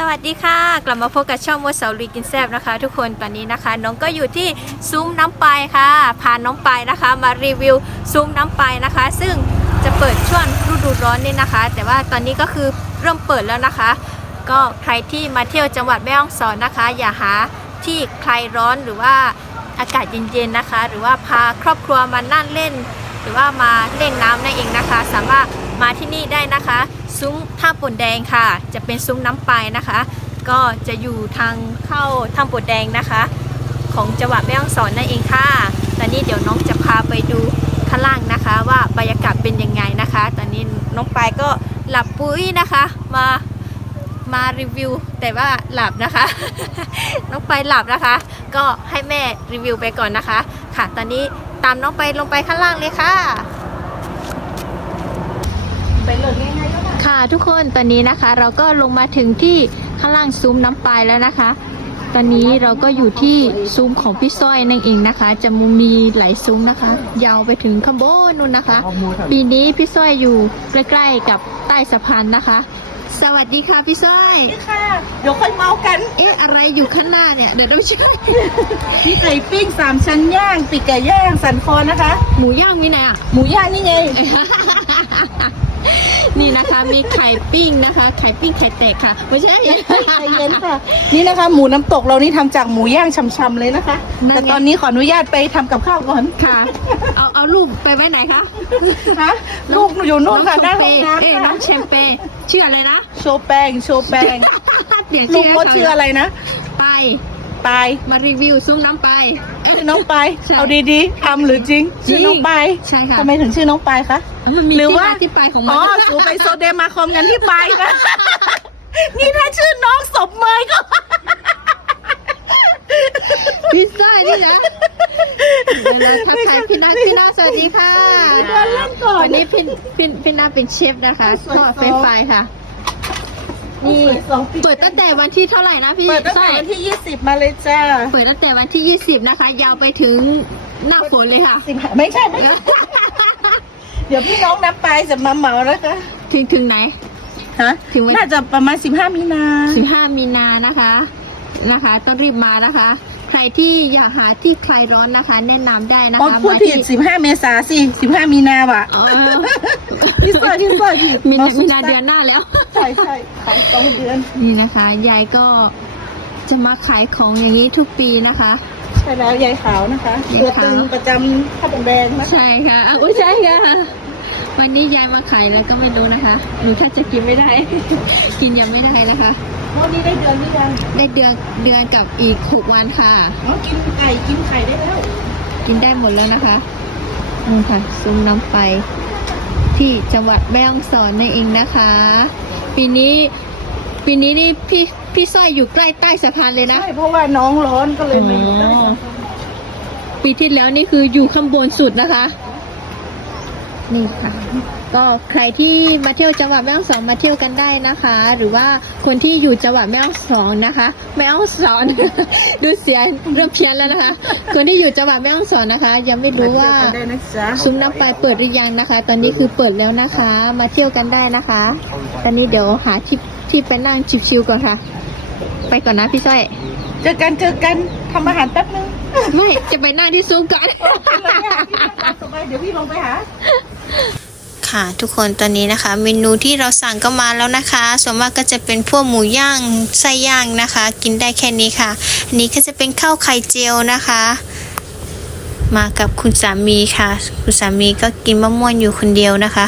สวัสดีค่ะ กลับมาพบกับช่องมดเสาลีกินแซบนะคะ ทุกคนตอนนี้นะคะ น้องก็อยู่ที่ซุ้มน้ำปลายค่ะพาน้องไปายนะคะ มารีวิวซุ้มน้ำปลายนะคะ ซึ่งจะเปิดช่วงฤดูร้อนนี่นะคะ แต่ว่าตอนนี้ก็คือเริ่มเปิดแล้วนะคะ ก็ใครที่มาเที่ยวจังหวัดแม่ฮ่องสอนนะคะ อย่าหาที่คลายร้อนหรือว่าอากาศเย็นๆนะคะ หรือว่าพาครอบครัวมานั่งเล่น หรือว่ามาเล่นน้ำนั่นเองนะคะ สามารถมาที่นี่ได้นะคะ ซุ้มท่าป่นแดงค่ะ จะเป็นซุ้มน้ำปลายนะคะ ก็จะอยู่ทางเข้าถ้ำป่นแดงนะคะ ของจังหวัดแม่ฮ่องสอนนั่นเองค่ะ ตอนนี้เดี๋ยวน้องจะพาไปดูข้างล่างนะคะ ว่าบรรยากาศเป็นยังไงนะคะ ตอนนี้น้องปายก็หลับปุ้ยนะคะมามารีวิว แต่ว่าหลับนะคะ น้องไปหลับนะคะ ก็ให้แม่รีวิวไปก่อนนะคะ ค่ะ ตอนนี้ตามน้องไปลงไปข้างล่างเลยค่ะ ไปโหลดง่ายๆก็ได้ ค่ะทุกคนตอนนี้นะคะเราก็ลงมาถึงที่ข้างล่างซุ้มน้ำปลายแล้วนะคะ ตอนนี้เราก็อยู่ที่ซุ้มของพี่สร้อยนั่นเองนะคะ จะมีหลายซุ้มนะคะ ยาวไปถึงข้างบนนู่นนะคะ ปีนี้พี่สร้อยอยู่ใกล้ๆกับใต้สะพานนะคะ สวัสดีค่ะพี่สร้อยนี่ค่ะเดี๋ยวค่อยเมากัน เอ๊ะอะไรอยู่ข้างหน้าเนี่ยเดี๋ยวเราช่วยมีไก่ปิ้งสามชั้นย่างปีกไก่ย่างสันคอนะคะ หมูย่างมีไหนอะหมูย่างนี่ไง นี่นะคะ มีไข่ปิ้งนะคะ ไข่ปิ้งไข่แตกค่ะไม่ใช่ใจเย็นค่ะ นี่นะคะ หมูน้ำตกเรานี่ทำจากหมูย่างช่ำๆเลยนะคะ นั่นไง แต่ตอนนี้ขออนุญาตไปทำกับข้าวก่อนค่ะ เอาเอารูปไปไว้ไหนคะฮะลูกอยู่นู่นค่ะหน้าชห้มองเปน้ำเอ้ยค่ะน้องแชมเปญชื่ออะไรนะ โชว์แป้งโชว์แป้งเปลี่ยนลูชื่กอให้โคตเขาชื่ออะไรนะ ไป ปายมารีวิวซุ้มน้ำไปเอ้ยชื่อน้องปายใช่เอาดีๆทำหรือจริงจริง ชื่อน้องปายใช่ค่ะ ทำไมถึงชื่อน้องปายคะเอ้ามันมีหรือที่ว่ามาที่ไปของมัอ๋นอสูไปโซเดมาคอมกันที่ปลายนะ นี่ถ้าชื่อน้องสมเมยก็ พิซซ่านี่นะเดี๋ยวเราทักทายพี่นาพี่นาสวัสดีค่ะเดินเล่นก่อน วันนี้พี่พี่พี่นาเป็นเชฟนะคะสวยๆทอดเฟรนช์ฟรายค่ะ นี่สองปีเปิดตั้งแต่วันที่เท่าไหร่นะพี่เปิดตั้งสร้แต่อยวันที่ 20 มาเลยจ้าเปิดตั้งแต่วันที่ 20 นะคะ ยาวไปถึงหน้าฝนเลยค่ะสิบห้าไม่ใช่ไม่ใช่เดี๋ยวพี่น้องน้ำปลายจะมาเหมาแล้วค่ะถึงถึงไหนฮะถึงวันน่าจะประมาณ 15 มีนา 15 มีนานะคะนะคะ ต้องรีบมานะคะ ใครที่อยากหาที่คลายร้อนนะคะ แนะนำได้นะอ๋อคะพูดมาผิดที่15 เมษาสิ 15 มีนาว่ะอ๋อพี่สอยพี่สอยผิดมีนามีนาเดือนหน้าแล้ว ใช่ใช่ขายสองเดือนนี่นะคะ ยายก็จะมาขายของอย่างนี้ทุกปีนะคะ ใช่แล้วยายขาวนะคะยายตัวขาวตึงประจำข้าวแดงนะคะ ใช่ค่ะอะอุ้ยใช่ค่ะ วันนี้ยายมาขายแล้วก็ไม่รู้นะคะ หนูถ้าจะกินไม่ได้ กินยังไม่ได้นะคะ วันนี้ได้เดือนหรือยังได้เดือนเดือนกับอีกหกวันค่ะ อ๋อ กินไก่กินไข่ได้แล้ว กินได้หมดแล้วนะคะนี่ค่ะซุ้มน้ำไป ที่จังหวัดแม่ฮ่องสอนนั่นเองนะคะ ปีนี้ ปีนี้นี่พี่พี่สร้อยอยู่ใกล้ใต้สะพานเลยนะ ใช่เพราะว่าน้องร้อนก็เลยไม่อ๋อได้ปีที่แล้วนี่คืออยู่ข้างบนสุดนะคะ นี่ค่ะ ก็ใครที่มาเที่ยวจังหวัดแม่ฮ่องสอนมาเที่ยวกันได้นะคะ หรือว่าคนที่อยู่จังหวัดแม่ฮ่องสอนนะคะ แม่ฮ่องสอน ดูเสียงเริ่มเพี้ยนแล้วนะคะ คนที่อยู่จังหวัดแม่ฮ่องสอนนะคะ ยังไม่รู้ว่ามเที่ยกันได้นะจ๊ะซุ้มน้ำปลายเปิดหรือยังนะคะ ตอนนี้คือเปิดแล้วนะคะ มาเที่ยวกันได้นะคะ ตอนนี้เดี๋ยวหาที่ที่ไปนั่งชิวๆก่อนค่ะ ไปก่อนนะพี่สร้อย เจอกันเจอกันทำอาหารแป๊บนึง ไม่ จะไปนั่งที่ซุ้มก่อนสบายเดี๋ยวพี่ลงไปหา ค่ะทุกคนตอนนี้นะคะ เมนูที่เราสั่งก็มาแล้วนะคะ ส่วนมากก็จะเป็นพวกหมูย่างไส้ย่างนะคะ กินได้แค่นี้ค่ะอันนี้ก็จะเป็นข้าวไข่เจียวนะคะ มากับคุณสามีค่ะ คุณสามีก็กินมะม่วงอยู่คนเดียวนะคะ